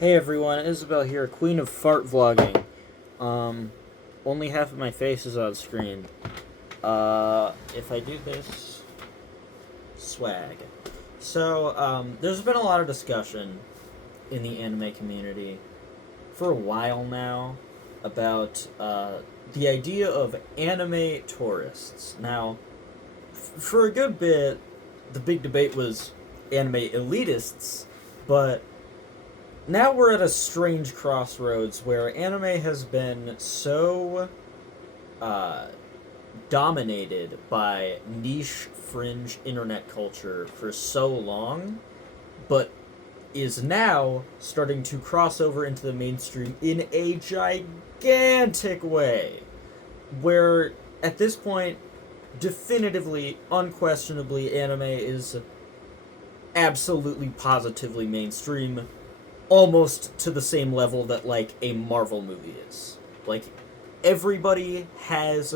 Hey everyone, Isabel here, Queen of Fart Vlogging. Um, Only half of my face is on screen. If I do this, swag. There's been a lot of discussion in the anime community for a while now about, the idea of anime tourists. Now, for a good bit, the big debate was anime elitists, but now we're at a strange crossroads where anime has been so uh, dominated by niche fringe internet culture for so long, but is now starting to cross over into the mainstream in a gigantic way. Where at this point, definitively, unquestionably, anime is absolutely positively mainstream, almost to the same level that like a Marvel movie is. Like everybody has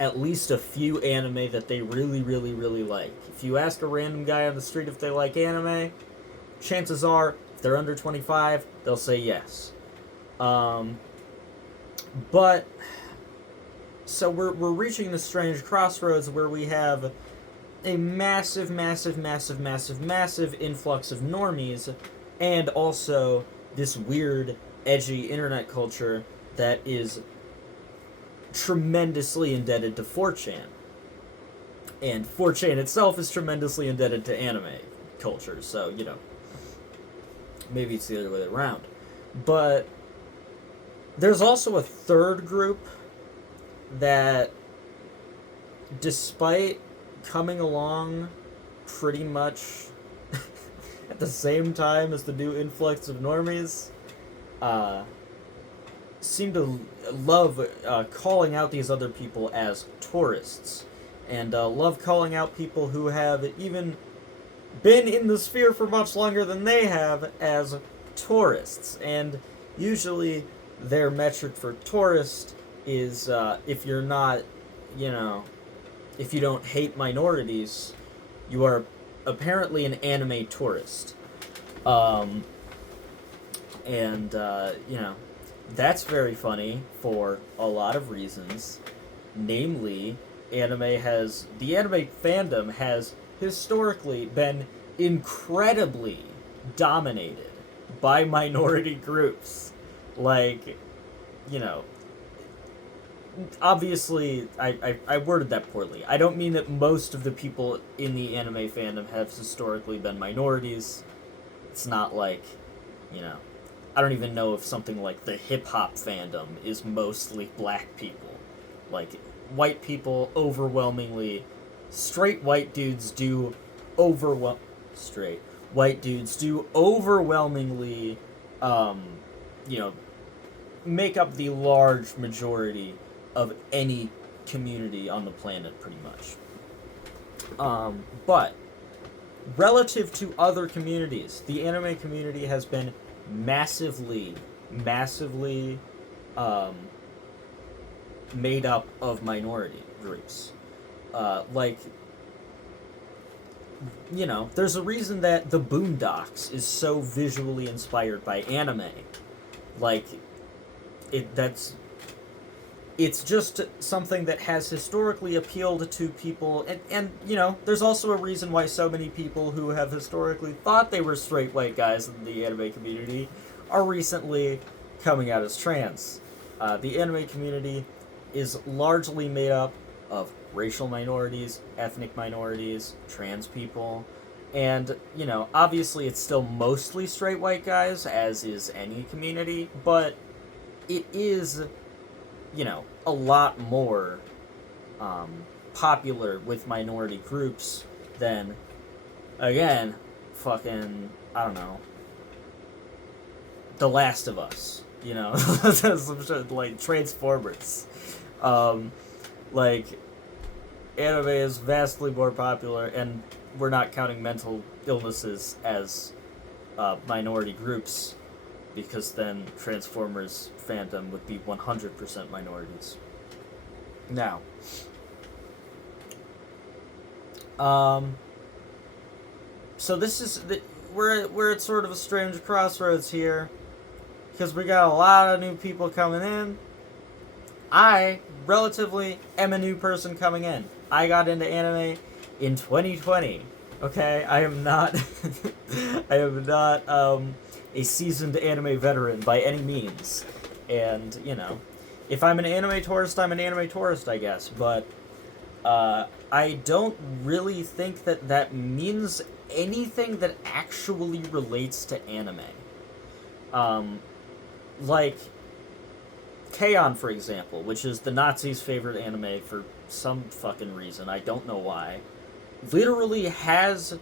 at least a few anime that they really, really, really like. If you ask a random guy on the street if they like anime, chances are if they're under 25, they'll say yes. Um, but so we're reaching this strange crossroads where we have a massive, massive, massive, massive, massive influx of normies, and also this weird, edgy internet culture that is tremendously indebted to 4chan. And 4chan itself is tremendously indebted to anime culture, so, maybe it's the other way around. But there's also a third group that, despite coming along pretty much at the same time as the new influx of normies, uh, seem to love calling out these other people as tourists, and love calling out people who have even been in the sphere for much longer than they have as tourists. And usually, their metric for tourist is if you're not, you know, if you don't hate minorities, you are apparently an anime tourist. Um, and that's very funny for a lot of reasons. Namely, the anime fandom has historically been incredibly dominated by minority groups. Like, you know, obviously, I worded that poorly. I don't mean that most of the people in the anime fandom have historically been minorities. It's not like, you know, I don't even know if something like the hip hop fandom is mostly black people. Like, white people overwhelmingly, straight white dudes do overwhelm straight white dudes do overwhelmingly, um, you know, make up the large majority of any community on the planet, pretty much. But relative to other communities, the anime community has been massively, massively um, made up of minority groups. Like, there's a reason that the Boondocks is so visually inspired by anime. Like, it that's it's just something that has historically appealed to people, and there's also a reason why so many people who have historically thought they were straight white guys in the anime community are recently coming out as trans. The anime community is largely made up of racial minorities, ethnic minorities, trans people, and obviously it's still mostly straight white guys, as is any community, but it is a lot more popular with minority groups than, again, fucking, I don't know, The Last of Us. Some shit like Transformers. Um, like, anime is vastly more popular, and we're not counting mental illnesses as minority groups, because then Transformers fandom would be 100% minorities. Now, um, so this is we're at sort of a strange crossroads here. because we got a lot of new people coming in. I, relatively, am a new person coming in. I got into anime in 2020. Okay, I am not, I am not a seasoned anime veteran by any means, and you know, if I'm an anime tourist, I'm an anime tourist, I guess. But I don't really think that that means anything that actually relates to anime. Like K-On!, for example, which is the Nazis' favorite anime for some fucking reason. I don't know why. Literally has,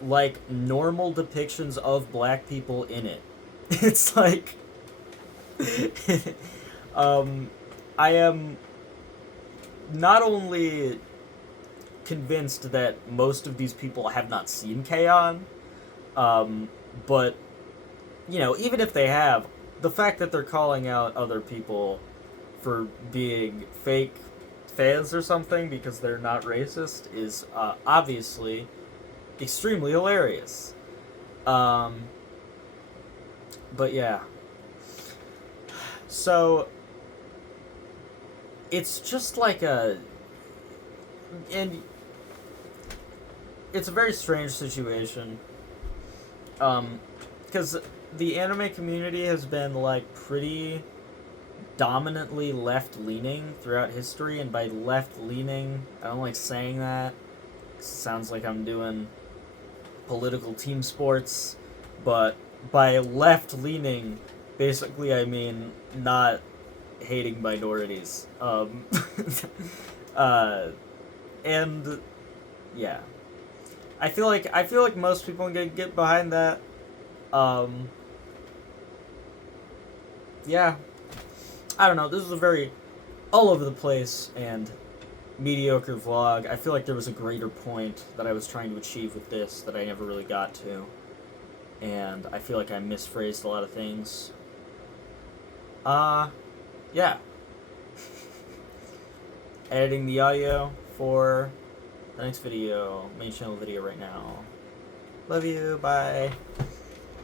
like, normal depictions of black people in it. It's like... I am not only convinced that most of these people have not seen K-On!, but, you know, even if they have, the fact that they're calling out other people for being fake fans or something because they're not racist is obviously extremely hilarious. But yeah. So, it's just like and it's a very strange situation. Because the anime community has been, like, pretty dominantly left-leaning throughout history, and by left-leaning, I don't like saying that. It sounds like I'm doing political team sports, but by left-leaning, basically I mean not hating minorities. And yeah, I feel like most people can get behind that. Yeah, I don't know. This is a very all over the place and mediocre vlog. I feel like there was a greater point that I was trying to achieve with this that I never really got to, and I feel like I misphrased a lot of things. Yeah. Editing the audio for the next video, main channel video right now. Love you, bye.